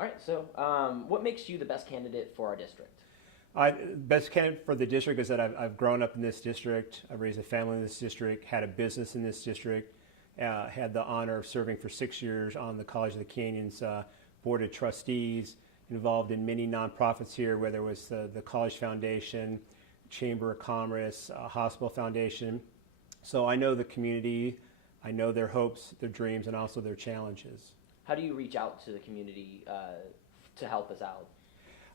All right, so what makes you the best candidate for our district? Best candidate for the district is that I've grown up in this district. I've raised a family in this district, had a business in this district, had the honor of serving for 6 years on the College of the Canyons Board of Trustees, involved in many nonprofits here, whether it was the College Foundation, Chamber of Commerce, Hospital Foundation. So I know the community, I know their hopes, their dreams, and also their challenges. How do you reach out to the community to help us out?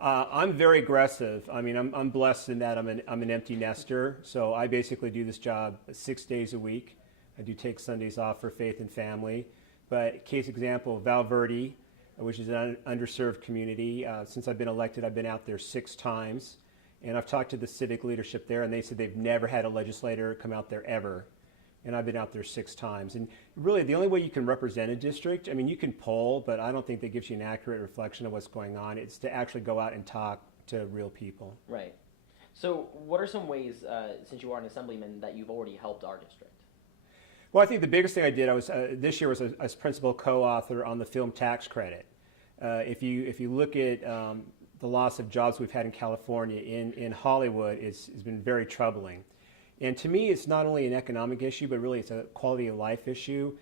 I'm very aggressive. I mean, I'm blessed in that I'm an empty nester. So I basically do this job 6 days a week. I do take Sundays off for faith and family. But case example, Val Verde, which is an underserved community. Since I've been elected, I've been out there 6 times. And I've talked to the civic leadership there, and they said they've never had a legislator come out there ever. And I've been out there 6 times. And really, the only way you can represent a district, I mean, you can poll, but I don't think that gives you an accurate reflection of what's going on. It's to actually go out and talk to real people. Right. So what are some ways, since you are an assemblyman, that you've already helped our district? Well, I think the biggest thing I did this year was as principal co-author on the film tax credit. If you look at the loss of jobs we've had in California, in Hollywood, has been very troubling. And to me, it's not only an economic issue, but really it's a quality of life issue.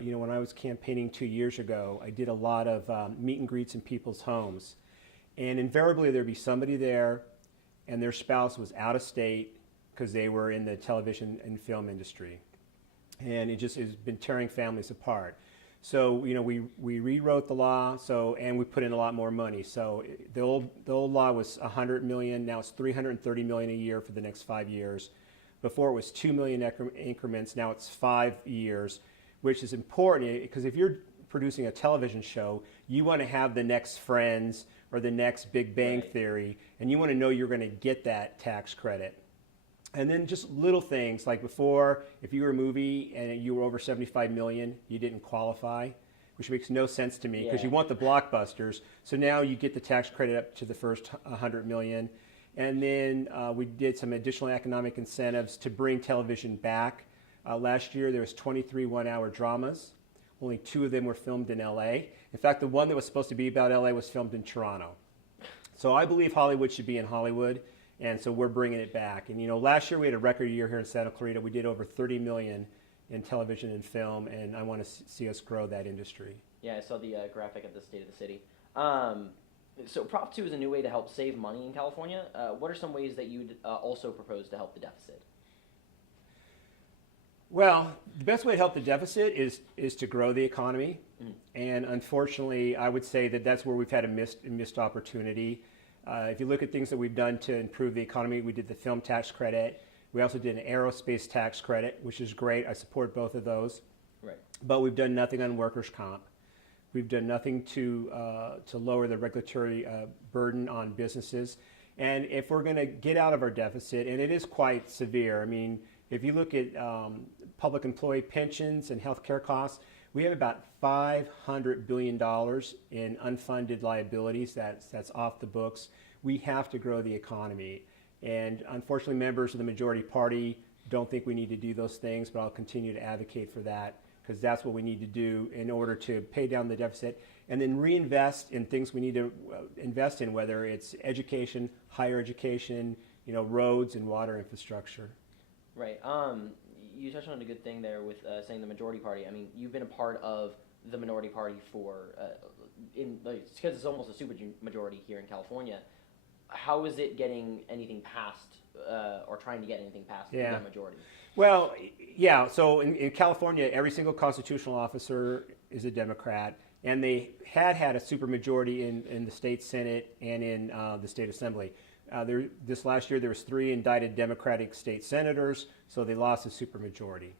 When I was campaigning 2 years ago, I did a lot of meet and greets in people's homes. And invariably, there'd be somebody there, and their spouse was out of state because they were in the television and film industry. And it just has been tearing families apart. So, we rewrote the law, and we put in a lot more money. So the old law was $100 million, now it's $330 million a year for the next 5 years. Before it was 2 million increments, now it's 5 years, which is important because if you're producing a television show, you want to have the next Friends or the next Big Bang Theory, and you want to know you're going to get that tax credit. And then just little things like before, if you were a movie and you were over 75 million, you didn't qualify, which makes no sense to me because you want the blockbusters. So now you get the tax credit up to the first 100 million. And then we did some additional economic incentives to bring television back. Last year there was 23 one-hour dramas. Only 2 of them were filmed in LA. In fact, the one that was supposed to be about LA was filmed in Toronto. So I believe Hollywood should be in Hollywood, and so we're bringing it back. And last year we had a record year here in Santa Clarita. We did over 30 million in television and film, and I want to see us grow that industry. Yeah, I saw the graphic of the state of the city. So Prop 2 is a new way to help save money in California. What are some ways that you'd also propose to help the deficit? Well, the best way to help the deficit is to grow the economy. And unfortunately, I would say that that's where we've had a missed opportunity. If you look at things that we've done to improve the economy, we did the film tax credit. We also did an aerospace tax credit, which is great. I support both of those. Right. But we've done nothing on workers' comp. We've done nothing to lower the regulatory burden on businesses. And if we're going to get out of our deficit, and it is quite severe, I mean, if you look at public employee pensions and health care costs, we have about $500 billion in unfunded liabilities that's off the books. We have to grow the economy. And unfortunately, members of the majority party don't think we need to do those things, but I'll continue to advocate for that, because that's what we need to do in order to pay down the deficit and then reinvest in things we need to invest in, whether it's education, higher education, roads and water infrastructure. Right. You touched on a good thing there with saying the majority party. I mean, you've been a part of the minority party because it's almost a super majority here in California. How is it getting anything passed or trying to get anything passed in that majority? Well, yeah. So in California, every single constitutional officer is a Democrat, and they had a supermajority in the state Senate and in the state Assembly. This last year, there was 3 indicted Democratic state senators, so they lost a supermajority.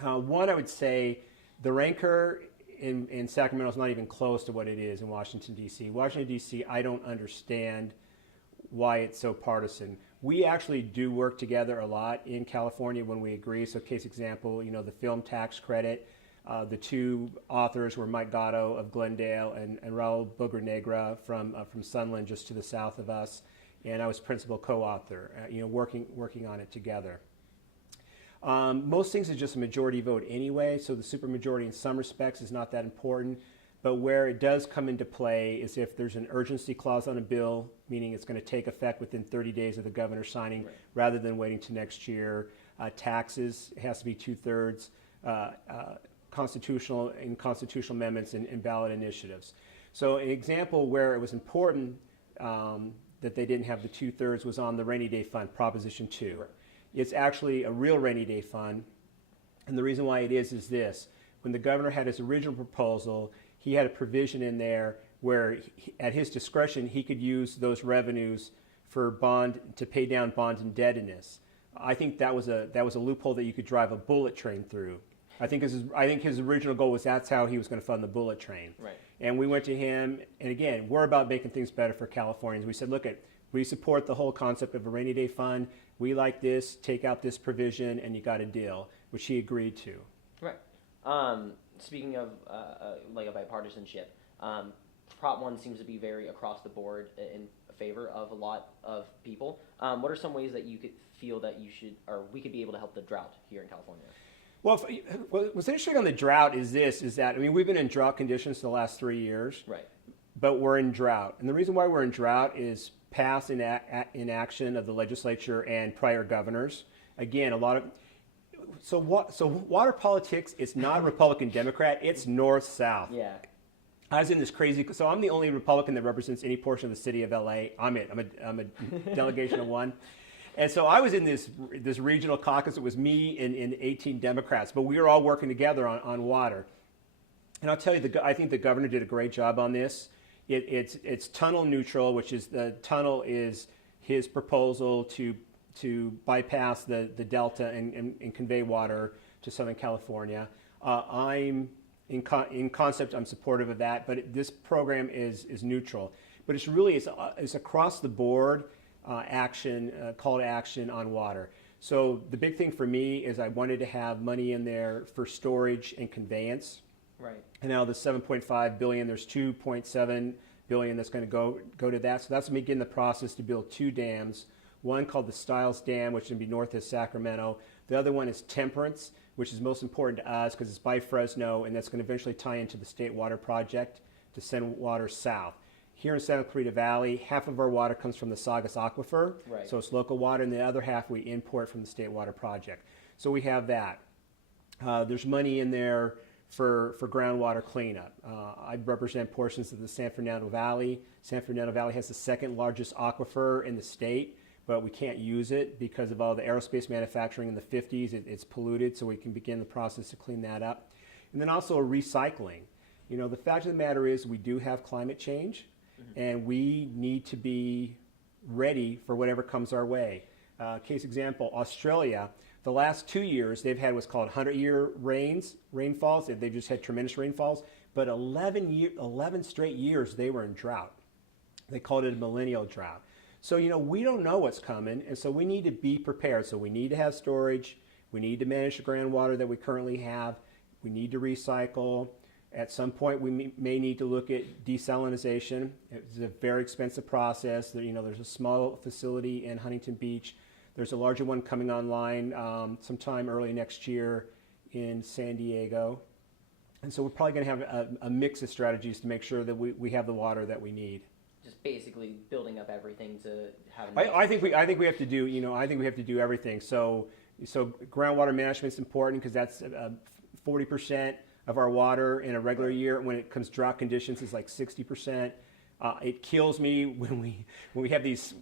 One, I would say, the rancor in Sacramento is not even close to what it is in Washington, D.C. Washington, D.C., I don't understand why it's so partisan. We actually do work together a lot in California when we agree. So case example, the film tax credit, the 2 authors were Mike Gatto of Glendale and Raul Bogernegra from Sunland, just to the south of us. And I was principal co-author, working on it together. Most things is just a majority vote anyway, so the supermajority in some respects is not that important. But where it does come into play is if there's an urgency clause on a bill, meaning it's going to take effect within 30 days of the governor signing, Right. rather than waiting to next year. Taxes, it has to be 2/3. Constitutional amendments and ballot initiatives. So an example where it was important that they didn't have the 2/3 was on the rainy day fund, Proposition 2. Right. It's actually a real rainy day fund, and the reason why it is this. When the governor had his original proposal, he had a provision in there where at his discretion he could use those revenues for to pay down bond indebtedness. I think that was a loophole that you could drive a bullet train through. I think his original goal was that's how he was going to fund the bullet train. Right. And we went to him, and again, we're about making things better for Californians. We said, we support the whole concept of a rainy day fund. We like this, take out this provision, and you got a deal, which he agreed to. Right. Speaking of like a bipartisanship, Prop 1 seems to be very across the board in favor of a lot of people. What are some ways that you could feel that we could be able to help the drought here in California? Well, what's interesting on the drought is that we've been in drought conditions for the last 3 years, Right. but we're in drought. And the reason why we're in drought is past inaction of the legislature and prior governors. Again, so water politics, it's not Republican Democrat, it's north-south. Yeah. I was in this crazy, so I'm the only Republican that represents any portion of the city of LA. I'm a delegation of one. And so I was in this regional caucus. It was me and 18 Democrats, but we were all working together on water. And I'll tell you, I think the governor did a great job on this. It's tunnel neutral, which is the tunnel is his proposal to bypass the delta and convey water to Southern California. In concept, I'm supportive of that, but this program is neutral. But it's across the board. Call to action on water. So the big thing for me is I wanted to have money in there for storage and conveyance. Right. And now the 7.5 billion, there's 2.7 billion that's going to go to that. So that's me getting the process to build 2 dams. One called the Stiles Dam, which is going to be north of Sacramento. The other one is Temperance, which is most important to us because it's by Fresno, and that's going to eventually tie into the State Water Project to send water south. Here in Santa Clarita Valley, half of our water comes from the Saugus Aquifer, Right. So it's local water, and the other half we import from the State Water Project. So we have that. There's money in there for groundwater cleanup. I represent portions of the San Fernando Valley. San Fernando Valley has the second largest aquifer in the state, but we can't use it because of all the aerospace manufacturing in the 50s. It's polluted, so we can begin the process to clean that up. And then also recycling. The fact of the matter is we do have climate change. And we need to be ready for whatever comes our way. Case example, Australia, the last 2 years, they've had what's called 100-year rainfalls. They've just had tremendous rainfalls. But 11 straight years, they were in drought. They called it a millennial drought. So, we don't know what's coming, and so we need to be prepared. So we need to have storage. We need to manage the groundwater that we currently have. We need to recycle. At some point, we may need to look at desalinization. It's a very expensive process. There's a small facility in Huntington Beach. There's a larger one coming online sometime early next year in San Diego. And so we're probably going to have a mix of strategies to make sure that we have the water that we need. Just basically building up everything to have. I think we have to do. I think we have to do everything. So groundwater management is important because that's 40% of our water in a regular year. When it comes drought conditions, it's like 60%. It kills me when we have these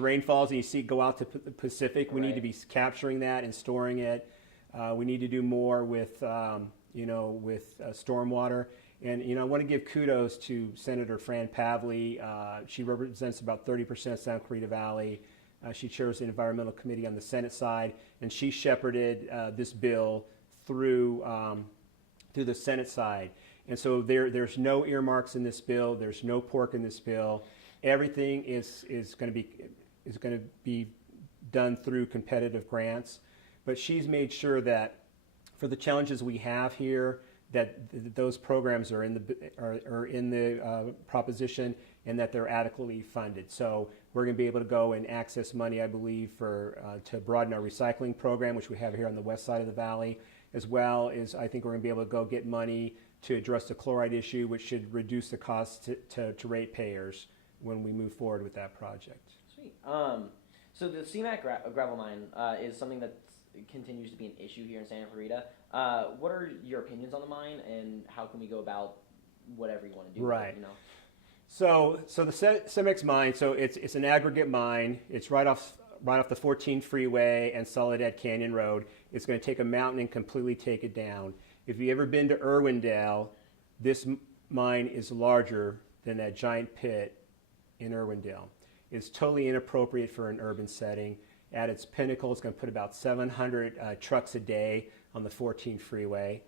rainfalls and you see it go out to the Pacific. We need to be capturing that and storing it. We need to do more with stormwater. And I want to give kudos to Senator Fran Pavley. She represents about 30% of Santa Clarita Valley. She chairs the Environmental Committee on the Senate side, and she shepherded this bill through the Senate side. And so there's no earmarks in this bill. There's no pork in this bill. Everything is going to be done through competitive grants. But she's made sure that for the challenges we have here, that those programs are in the proposition and that they're adequately funded. So we're going to be able to go and access money, I believe, to broaden our recycling program, which we have here on the west side of the valley, as well as I think we're going to be able to go get money to address the chloride issue, which should reduce the cost to ratepayers when we move forward with that project. Sweet. So the CMAC gravel mine is something that continues to be an issue here in Santa Clarita. What are your opinions on the mine, and how can we go about whatever you want to do? Right. With it, So the CEMEX mine, so it's an aggregate mine. It's right off the 14 freeway and Soledad Canyon Road. It's going to take a mountain and completely take it down. If you've ever been to Irwindale, this mine is larger than that giant pit in Irwindale. It's totally inappropriate for an urban setting. At its pinnacle, it's going to put about 700 trucks a day on the 14 freeway.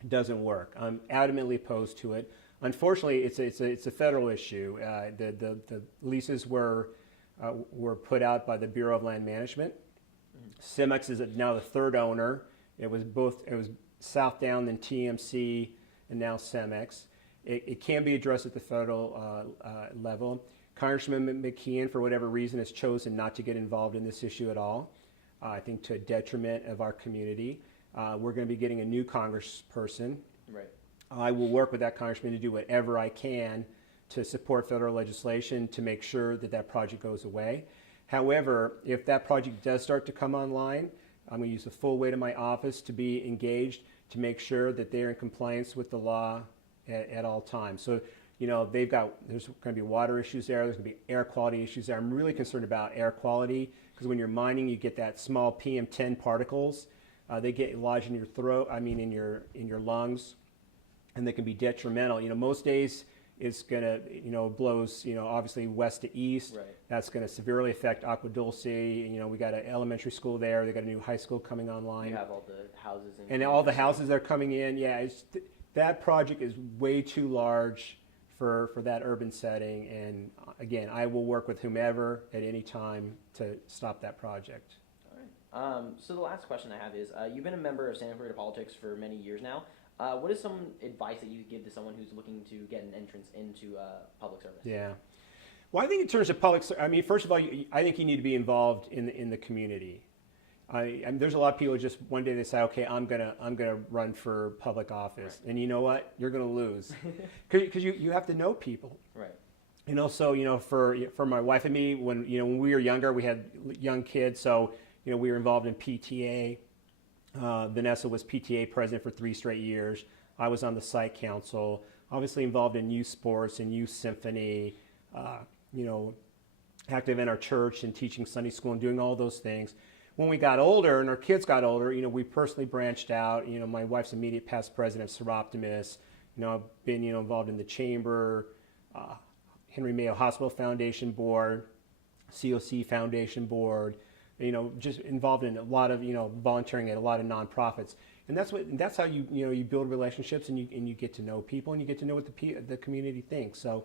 It doesn't work. I'm adamantly opposed to it. Unfortunately, it's a federal issue. The leases were put out by the Bureau of Land Management. CEMEX is now the third owner. It was South Down, then TMC, and now CEMEX. It can be addressed at the federal level. Congressman McKeon, for whatever reason, has chosen not to get involved in this issue at all. I think to a detriment of our community. We're going to be getting a new congressperson. Right. I will work with that congressman to do whatever I can to support federal legislation to make sure that that project goes away. However, if that project does start to come online, I'm going to use the full weight of my office to be engaged to make sure that they're in compliance with the law at all times. So, there's going to be water issues there. There's going to be air quality issues there. I'm really concerned about air quality because when you're mining, you get that small PM10 particles. They get lodged in your throat. In your lungs, and they can be detrimental. Most days it's going to blows obviously west to east. Right. That's going to severely affect Aqua Dulce. We got an elementary school there. They got a new high school coming online. You have all the houses and all the houses that are coming in. Yeah, that project is way too large for that urban setting. And again, I will work with whomever at any time to stop that project. So the last question I have is, you've been a member of Santa Clarita politics for many years now. What is some advice that you could give to someone who's looking to get an entrance into public service? Yeah. Well, I think in terms of public service, first of all, I think you need to be involved in the community. There's a lot of people just one day they say, okay, I'm gonna run for public office, right. And you know what? You're gonna lose because you have to know people. Right. So for my wife and me, when we were younger, we had young kids, so we were involved in PTA. Vanessa was PTA president for 3 straight years. I was on the site council, obviously involved in youth sports and youth symphony, active in our church and teaching Sunday school and doing all those things. When we got older and our kids got older, we personally branched out. My wife's immediate past president of Seroptimus. I've been, involved in the chamber, Henry Mayo Hospital Foundation Board, COC Foundation Board, just involved in a lot of, volunteering at a lot of nonprofits. And that's how you build relationships and you get to know people and you get to know what the community thinks. So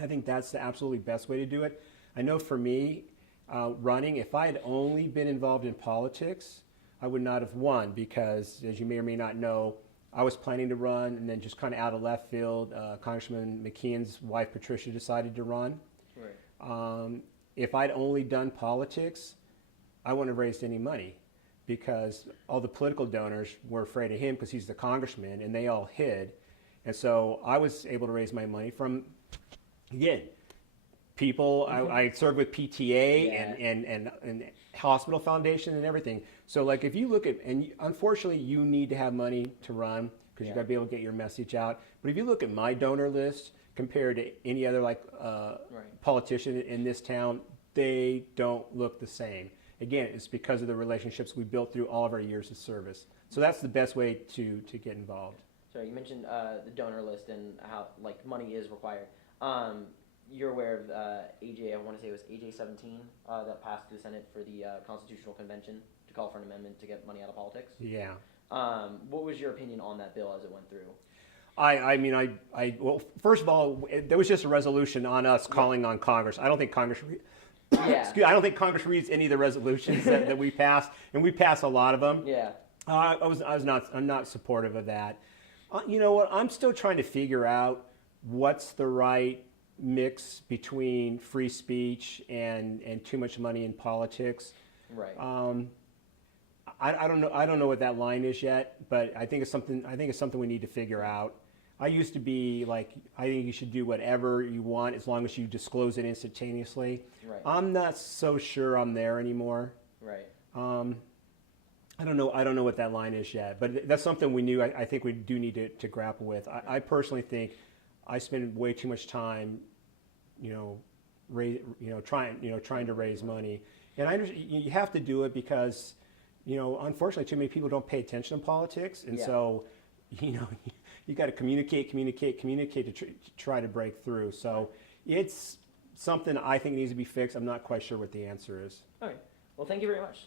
I think that's the absolutely best way to do it. I know for me, running, if I had only been involved in politics, I would not have won because, as you may or may not know, I was planning to run, and then just kind of out of left field, Congressman McKeon's wife, Patricia, decided to run. Right. If I'd only done politics, I wouldn't have raised any money because all the political donors were afraid of him because he's the congressman, and they all hid. And so I was able to raise my money from, again, people. I served with PTA and hospital foundation and everything. So like if you look at, and unfortunately you need to have money to run because you got to be able to get your message out. But if you look at my donor list compared to any other politician in this town, they don't look the same. Again, it's because of the relationships we built through all of our years of service. So that's the best way to get involved. So you mentioned the donor list and how money is required. You're aware of AJ, I want to say it was AJ 17 that passed through the Senate for the Constitutional Convention to call for an amendment to get money out of politics? Yeah. What was your opinion on that bill as it went through? Well, first of all, there was just a resolution on us calling on Congress. I don't think Congress I don't think Congress reads any of the resolutions that we passed, and we passed a lot of them. Yeah. I'm not supportive of that. You know what? I'm still trying to figure out what's the right mix between free speech and too much money in politics. Right. I don't know. I don't know what that line is yet, but I think it's something. I think it's something we need to figure out. I used to be like, I think you should do whatever you want as long as you disclose it instantaneously. Right. I'm not so sure I'm there anymore. Right. I don't know. I don't know what that line is yet, but that's something we knew. I think we do need to grapple with. I personally think I spend way too much time, trying to raise money, and I understand you have to do it because, unfortunately, too many people don't pay attention to politics, and so, you got to communicate to try to break through. So it's something I think needs to be fixed. I'm not quite sure what the answer is. Okay. Well, thank you very much.